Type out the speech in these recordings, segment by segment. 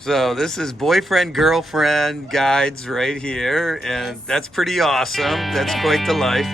So this is boyfriend, girlfriend guides right here, and that's pretty awesome. That's quite the life.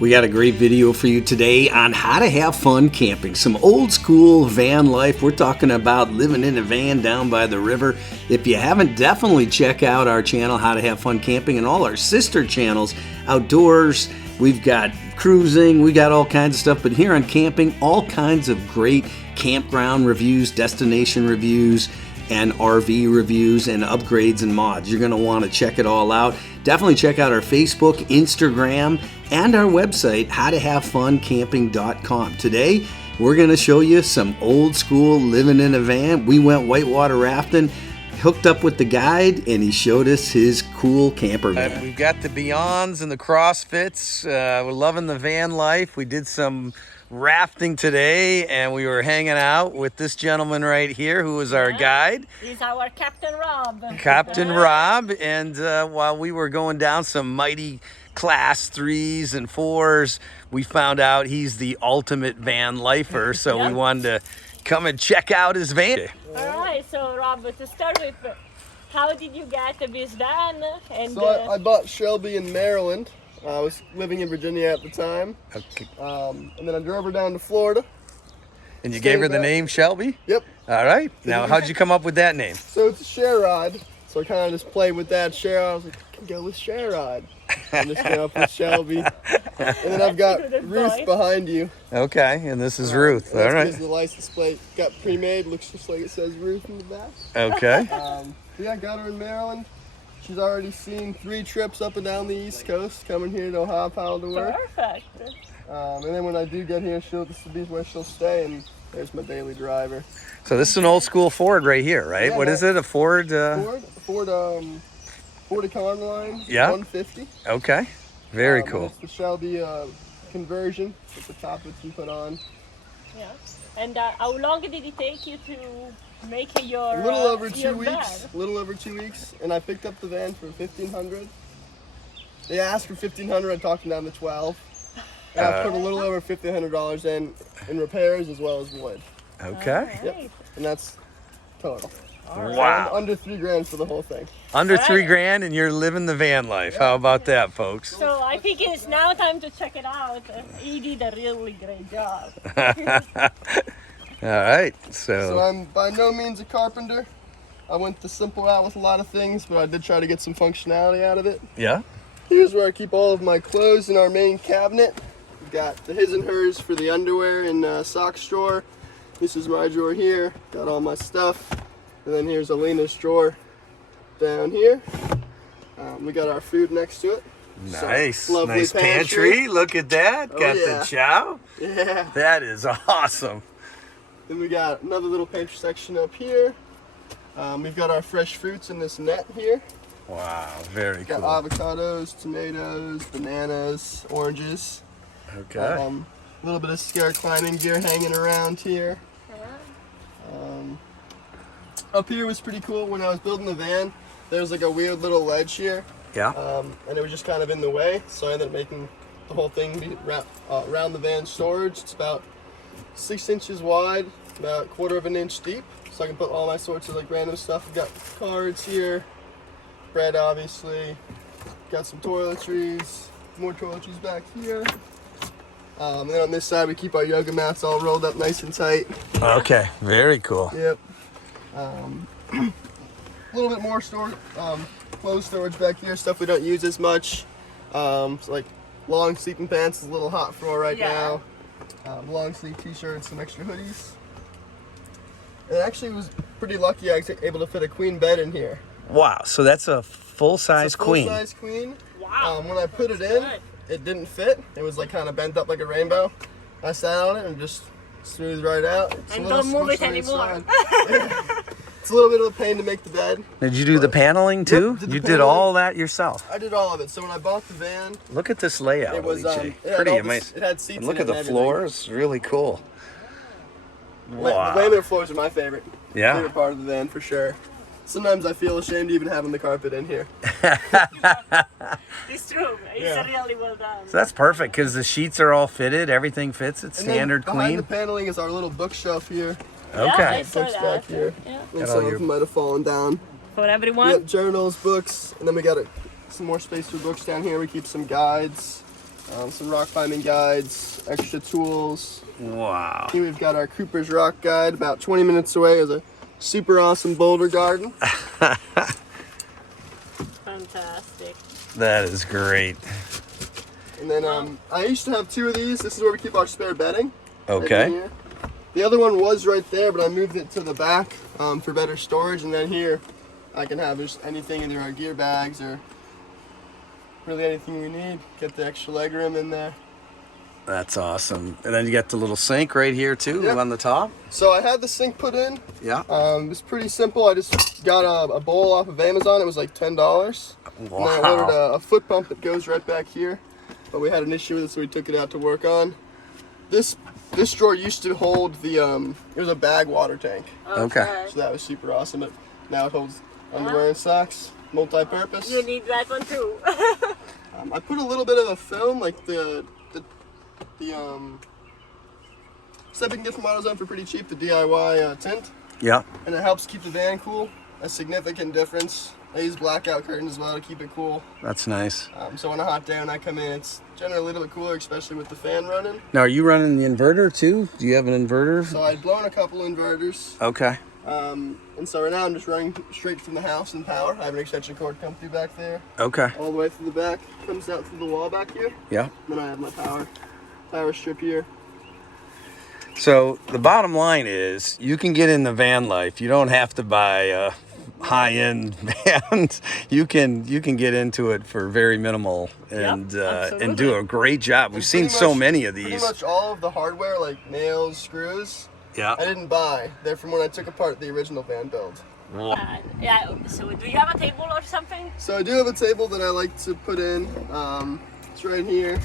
We got a great video for you today on how to have fun camping. Some old school van life. We're talking about living in a van down by the river. If you haven't, definitely check out our channel, How to Have Fun Camping, and all our sister channels, Outdoors. We've got cruising, we got all kinds of stuff, but here on camping, all kinds of great campground reviews, destination reviews, and RV reviews and upgrades and mods. You're going to want to check it all out. Definitely check out our Facebook, Instagram, and our website, howtohavefuncamping.com. Today, we're going to show you some old school living in a van. We went whitewater rafting, hooked up with the guide, and he showed us his cool camper van. We've got the Beyonds and the CrossFits. We're loving the van life. We did some rafting today, and we were hanging out with this gentleman right here who is our guide. He's our Captain Rob. Captain Rob, and while we were going down some mighty class 3s and 4s, we found out he's the ultimate van lifer, so we wanted to come and check out his van. All right, so Rob, to start with, how did you get this van? And I bought Shelby in Maryland. I was living in Virginia at the time. Okay. And then I drove her down to Florida. And you gave her the name Shelby? Yep. All right. Now, how'd you come up with that name? So it's a share ride. So I kind of just played with that share ride. I was like, I can go with share ride. I just came up with Shelby. And then I've got Ruth behind you. Okay, and this is Ruth. All right. This is the license plate. Got pre-made. Looks just like it says Ruth in the back. Okay. Yeah, got her in Maryland. She's already seen 3 trips up and down the East Coast, coming here to Ohio Powell to work. Perfect. And then when I do get here, this will be where she'll stay, and there's my daily driver. So this is an old school Ford right here, right? Yeah, what is it? A Ford? Ford Econoline. Yeah. 150. Okay. Very cool. It's the Shelby conversion. At the top it can put on. Yeah. And how long did it take you to make your A little over 2 weeks. van? A little over 2 weeks, and I picked up the van for $1,500. They asked for $1,500. I talked them down to $1,200. And I put a little over $1,500 in repairs as well as wood. Okay. Yep. And that's total. Wow. Under $3,000 for the whole thing. Under $3,000 and you're living the van life. How about that, folks? So I think it's now time to check it out. He did a really great job. All right. So I'm by no means a carpenter. I went the simple route with a lot of things, but I did try to get some functionality out of it. Yeah. Here's where I keep all of my clothes in our main cabinet. We've got the his and hers for the underwear and socks drawer. This is my drawer here. Got all my stuff. And then here's Alina's drawer down here. We got our food next to it. Nice. Nice pantry. Look at that. Got the chow. Yeah. That is awesome. Then we got another little pantry section up here. We've got our fresh fruits in this net here. Wow, very cool. Got avocados, tomatoes, bananas, oranges. Okay. A little bit of scare climbing gear hanging around here. Up here was pretty cool. When I was building the van, there was like a weird little ledge here. Yeah. And it was just kind of in the way, so I ended up making the whole thing be around the van storage. It's about 6 inches wide, about 1/4 of an inch deep, so I can put all my sorts of like random stuff. I've got cards here, bread obviously, got some toiletries, more toiletries back here. And then on this side we keep our yoga mats all rolled up nice and tight. Okay, very cool. Yep. A little bit more clothes storage back here, stuff we don't use as much. So like long sleeping pants is a little hot for right now. Long sleeve t-shirts, some extra hoodies. And actually was pretty lucky I was able to fit a queen bed in here. Wow, so that's a full-size queen. Full-size queen. Wow. When I put it in, it didn't fit. It was like kind of bent up like a rainbow. I sat on it and just smoothed right out. And don't move it anymore. It's a little bit of a pain to make the bed. Did you do the paneling too? Yep, You did all that yourself? I did all of it. So when I bought the van, Look at this layout, it was OJ. it had Pretty all amazing. it had seats And look in at it the and floors, really cool. everything. Wow. The laminate floors are my favorite. Yeah. Favorite part of the van for sure. Sometimes I feel ashamed even having the carpet in here. It's true. It's really well done. So that's perfect because the sheets are all fitted. Everything fits. It's And standard, then behind clean. the paneling is our little bookshelf here. Yeah, Okay. I saw Books that. back here. Yeah. And Got some all of your- them might have fallen down. For everyone. Yep, journals, books, and then we got some more space for books down here. We keep some guides, some rock climbing guides, extra tools. Wow. Here we've got our Cooper's Rock Guide. About 20 minutes away is a super awesome boulder garden. Fantastic. That is great. And then I used to have 2 of these. This is where we keep our spare bedding. right in Okay. here. The other one was right there, but I moved it to the back for better storage. And then here I can have just anything, either our gear bags or really anything we need. Get the extra leg room in there. That's awesome. And then you got the little sink right here too Yep. on the top. So I had the sink put in. Yeah. It was pretty simple. I just got a bowl off of Amazon. It was like $10. And then I ordered Wow. a foot pump that goes right back here. But we had an issue with it, so we took it out to work on. This drawer used to hold the it was a bag water tank. Okay. So that was super awesome. But now it holds underwear and socks, multi-purpose. You need that one too. I put a little bit of a film, like the stuff you can get from AutoZone for pretty cheap, the DIY tint, Yeah. and it helps keep the van cool. A significant difference. I use blackout curtains as well to keep it cool. That's nice. So on a hot day when I come in, it's generally a little bit cooler, especially with the fan running. Now, are you running the inverter too? Do you have an inverter? So I'd blown a couple inverters, Okay. and so right now I'm just running straight from the house and power. I have an extension cord come through back there, Okay. all the way through the back, comes out through the wall back here. Yeah. Then I have my power strip here. So the bottom line is, you can get in the van life. You don't have to buy high-end vans. You can get into it for very minimal and do absolutely. a great job. We've And seen pretty so much- many of Pretty these. much all of the hardware, like nails, screws, Yeah. I didn't buy. They're from when I took apart the original van build. Yeah. So do you have a table or something? So I do have a table that I like to put in. It's right here.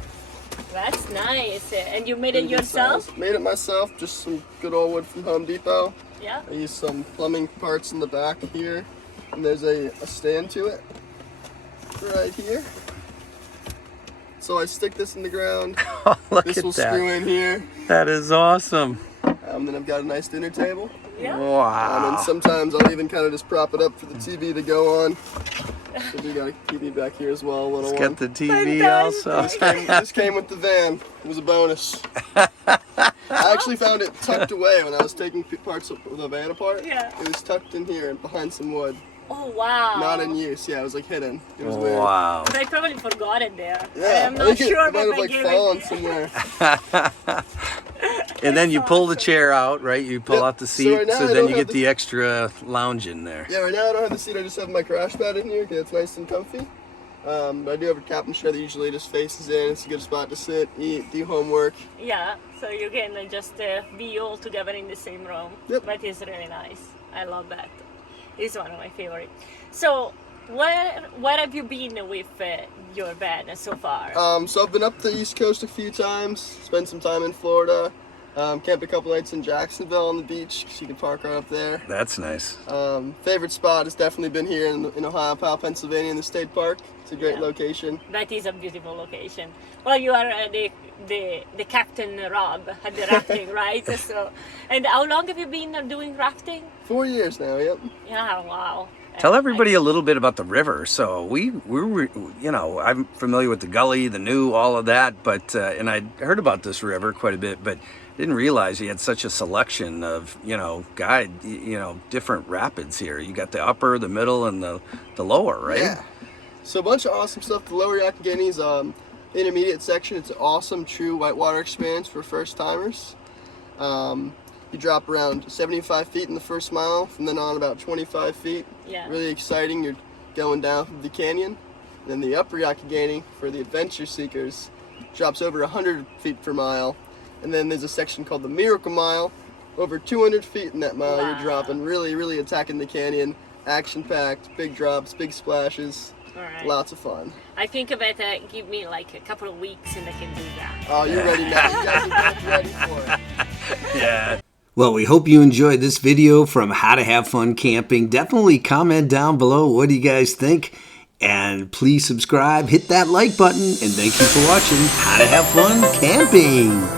That's nice. And you made it Pretty good yourself? size. Made it myself, just some good old wood from Home Depot. Yeah. I used some plumbing parts in the back here. And there's a stand to it right here. So I stick this in the ground. Look This at will screw that. in here. That is awesome. Then I've got a nice dinner table. Yeah. And Wow. sometimes I'll even kind of just prop it up for the TV to go on. So we got a TV back here as well, a little Let's one. get the TV Fantastic. also. This came with the van. It was a bonus. I actually found it tucked away when I was taking parts of the van apart. Yeah. It was tucked in here and behind some wood. Oh wow. Not in use. Yeah, it was like hidden. It was weird. Wow. But I probably forgot it there. Yeah, I'm I not think sure, it but might have I like gave fallen it. somewhere. And then you pull the chair out, right? You pull Yep. out the So seat, right now so I then don't you have get the extra lounge in there. Yeah, right now I don't have the seat. I just have my crash pad in here because it's nice and comfy. But I do have a captain chair that usually just faces in. It's a good spot to sit, eat, do homework. Yeah. So you can just be all together in the same room. Yep. That is really nice. I love that. It's one of my favorite. So where have you been with your van so far? So I've been up the East Coast a few times. Spent some time in Florida. Camped a couple nights in Jacksonville on the beach because you can park right up there. That's nice. Favorite spot has definitely been here in Ohio, Powell, Pennsylvania, in the state park. It's a great Yeah. location. That is a beautiful location. Well, you are the Captain Rob at the rafting, right? So, and how long have you been doing rafting? 4 years now, yep. Yeah, wow. Tell And everybody a little bit about the river. So we were, you know, I'm familiar with the gully, the new, all of that, but and I'd heard about this river quite a bit, but didn't realize you had such a selection of, different rapids here. You got the upper, the middle, and the lower, right? Yeah. So a bunch of awesome stuff. The Lower Yakageni's intermediate section. It's an awesome, true whitewater experience for first timers. You drop around 75 feet in the first mile, from then on about 25 feet. Yeah. Really exciting. You're going down through the canyon. And then the Upper Yakageni, for the adventure seekers, drops over 100 feet per mile. And then there's a section called the Miracle Mile. Over 200 feet in that mile, Wow. you're dropping, really, really attacking the canyon. Action-packed, big drops, big splashes. All right. Lots of fun. I think about give me like a couple of weeks and I can do that. Oh, you're ready now. You guys are both ready for it. Yeah. Well, we hope you enjoyed this video from How to Have Fun Camping. Definitely comment down below, what do you guys think? And please subscribe, hit that like button, and thank you for watching How to Have Fun Camping.